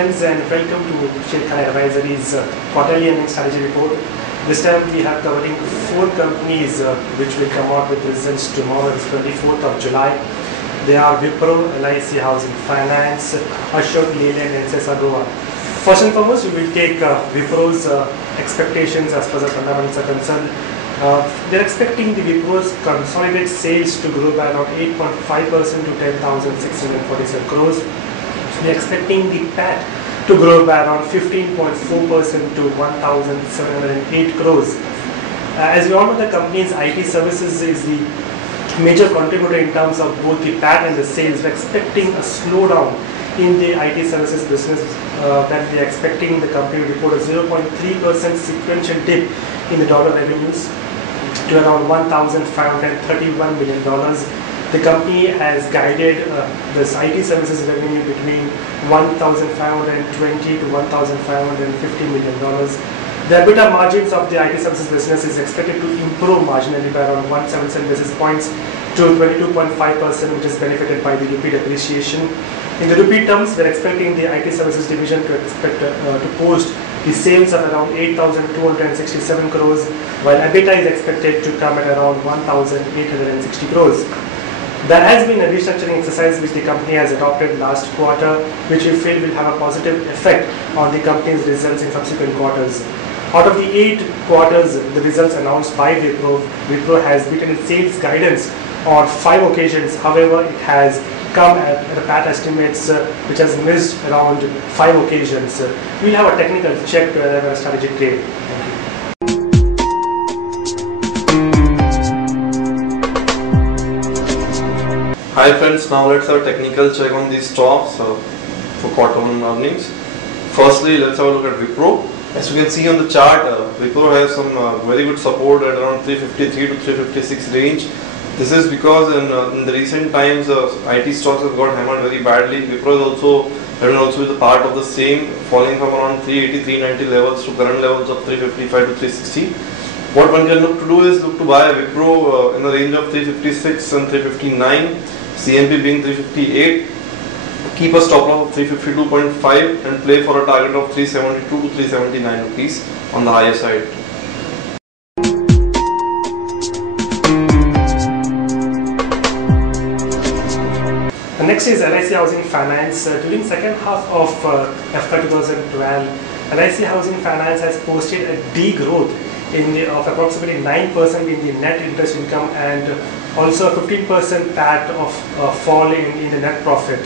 friends, and welcome to Sharekhan Advisory's quarterly earnings strategy report. This time we are covering 4 companies which will come out with results tomorrow, it's 24th of July. They are Wipro, LIC Housing Finance, Ashok Leyland Sesa Goa. First and foremost, we will take Wipro's expectations as far as the fundamentals are concerned. They are expecting the Wipro's consolidated sales to grow by around 8.5% to 10,647 crores. We are expecting the PAT to grow by around 15.4% to 1,708 crores. As we all know, the company's IT services is the major contributor in terms of both the PAT and the sales. We are expecting a slowdown in the IT services business, that we are expecting the company to report a 0.3% sequential dip in the dollar revenues to around $1,531 million. The company has guided this IT services revenue between $1,520 to $1,550 million. The EBITDA margins of the IT services business is expected to improve marginally by around 177 basis points to 22.5%, which is benefited by the rupee depreciation. In the rupee terms, we are expecting the IT services division to post the sales of around 8,267 crores, while EBITDA is expected to come at around 1,860 crores. There has been a restructuring exercise which the company has adopted last quarter, which we feel will have a positive effect on the company's results in subsequent quarters. Out of the 8 quarters, the results announced by Wipro has beaten its sales guidance on 5 occasions. However, it has come at the PAT estimates which has missed around 5 occasions. We'll have a technical check to arrive at a strategic trade. Hi friends, now let's have a technical check on these stocks for quarter 1 earnings. Firstly, let's have a look at Wipro. As you can see on the chart, Wipro has some very good support at around 353 to 356 range. This is because in the recent times, IT stocks have got hammered very badly. Wipro is also the part of the same, falling from around 380, 390 levels to current levels of 355 to 360. What one can look to do is look to buy Wipro in the range of 356 and 359. CMP being 358, keep a stop loss of 352.5 and play for a target of 372 to 379 rupees on the higher side. The next is LIC Housing Finance. During second half of FY 2012, LIC Housing Finance has posted a degrowth of approximately 9% in the net interest income and also a 15% PAT of fall in the net profit.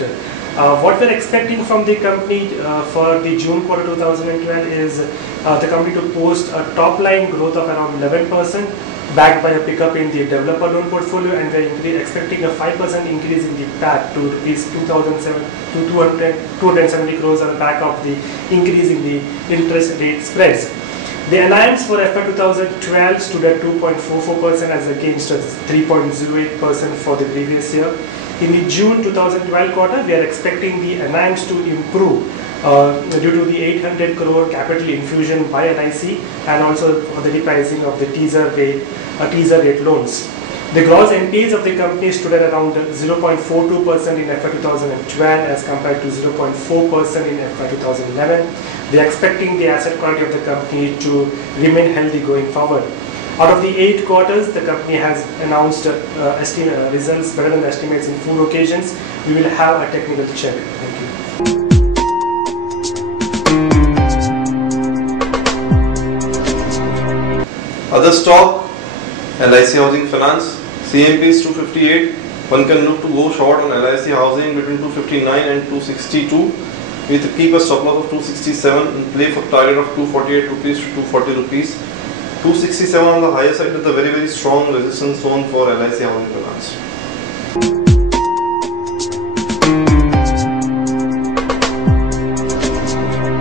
What we are expecting from the company for the June quarter 2012 is the company to post a top line growth of around 11%, backed by a pickup in the developer loan portfolio, and we are expecting a 5% increase in the PAT to rupees 270 crores on the back of the increase in the interest rate spreads. The NIMs for FY 2012 stood at 2.44% as against 3.08% for the previous year. In the June 2012 quarter, we are expecting the NIMs to improve due to the 800 crore capital infusion by LIC and also the repricing of the teaser rate loans. The gross NPAs of the company stood at around 0.42% in FY 2012 as compared to 0.4% in FY 2011. They are expecting the asset quality of the company to remain healthy going forward. Out of the 8 quarters, the company has announced results better than the estimates in 4 occasions. We will have a technical check. Thank you. Other stock, LIC Housing Finance, CMP is 258. One can look to go short on LIC Housing between 259 and 262. With keep a stop loss of 267 and play for target of 248 rupees to 240 rupees. 267 on the higher side is a very strong resistance zone for LIC Housing Finance.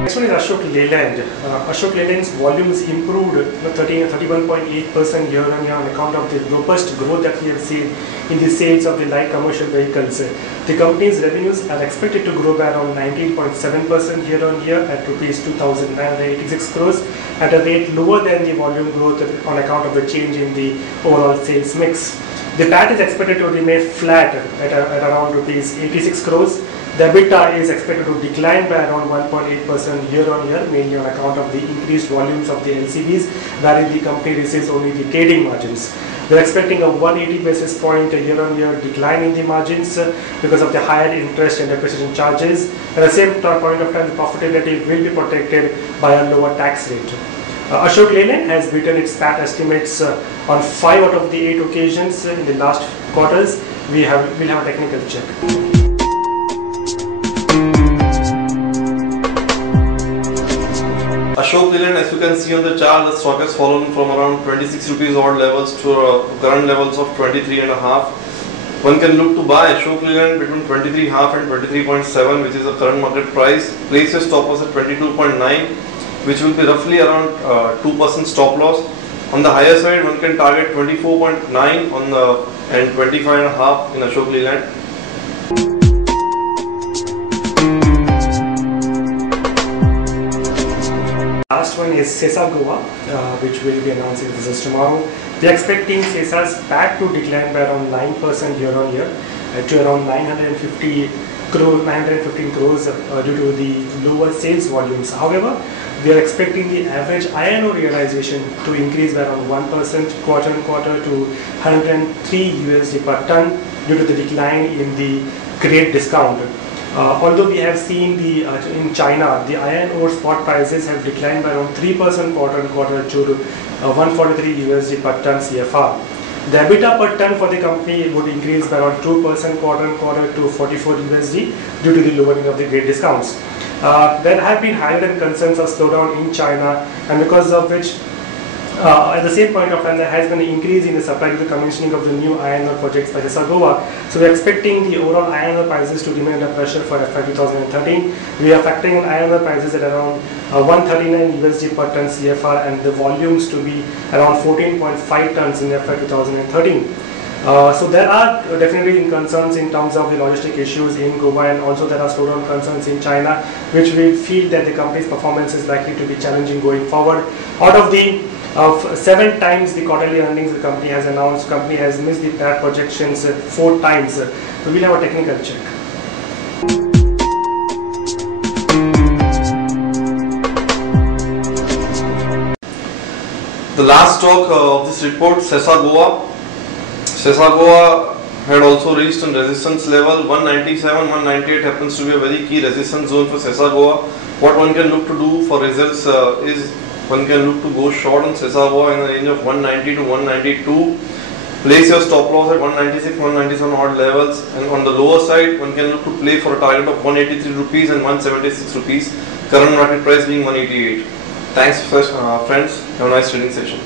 Next one is Ashok Leyland. Ashok Leyland's volumes improved 31.8% year on year on account of the robust growth that we have seen in the sales of the light commercial vehicles. The company's revenues are expected to grow by around 19.7% year on year at rupees 2,986 crores at a rate lower than the volume growth on account of the change in the overall sales mix. The PAT is expected to remain flat at around rupees 86 crores. The EBITDA is expected to decline by around 1.8% year-on-year, mainly on account of the increased volumes of the LCVs, wherein the company receives only the trading margins. We are expecting a 180 basis point year-on-year decline in the margins because of the higher interest and depreciation charges. At the same point of time, the profitability will be protected by a lower tax rate. Ashok Leyland has beaten its PAT estimates on 5 out of the 8 occasions in the last quarters. We'll have a technical check. Ashok Leyland, as you can see on the chart, the stock has fallen from around 26 rupees odd levels to current levels of 23.5. One can look to buy Ashok Leyland between 23.5 and 23.7, which is the current market price. Place your stop loss at 22.9, which will be roughly around 2% stop loss. On the higher side, one can target 24.9 on the and 25.5 in Ashok Leyland. Last one is Sesa Goa, which will be announcing results tomorrow. We are expecting Sesa's PAT to decline by around 9% year-on-year to around 915 crores due to the lower sales volumes. However, we are expecting the average iron ore realization to increase by around 1% quarter-on-quarter to $103 per ton due to the decline in the grade discount. Although we have seen in China, the iron ore spot prices have declined by around 3% quarter-on-quarter to $143 per ton CFR. The EBITDA per ton for the company would increase by around 2% quarter-on-quarter to $44 due to the lowering of the grade discounts. There have been heightened concerns of slowdown in China, and because of which at the same point of time there has been an increase in the supply due to the commissioning of the new iron ore projects by Sesa Goa. So we are expecting the overall iron ore prices to remain under pressure for FY 2013. We are factoring in iron ore prices at around $139 per ton CFR and the volumes to be around 14.5 tons in FY 2013. So there are definitely concerns in terms of the logistic issues in Goa, and also there are slowdown concerns in China, which we feel that the company's performance is likely to be challenging going forward. Out of the 7 times the quarterly earnings the company has announced, company has missed the PAT projections 4 times. So we'll have a technical check. The last stock of this report, Sesa Goa. Sesa Goa had also reached a resistance level 197, 198 happens to be a very key resistance zone for Sesa Goa. What one can look to do for results is one can look to go short on Sesa Goa in the range of 190 to 192. Place your stop loss at 196, 197 odd levels, and on the lower side one can look to play for a target of 183 rupees and 176 rupees. Current market price being 188. Thanks friends. Have a nice trading session.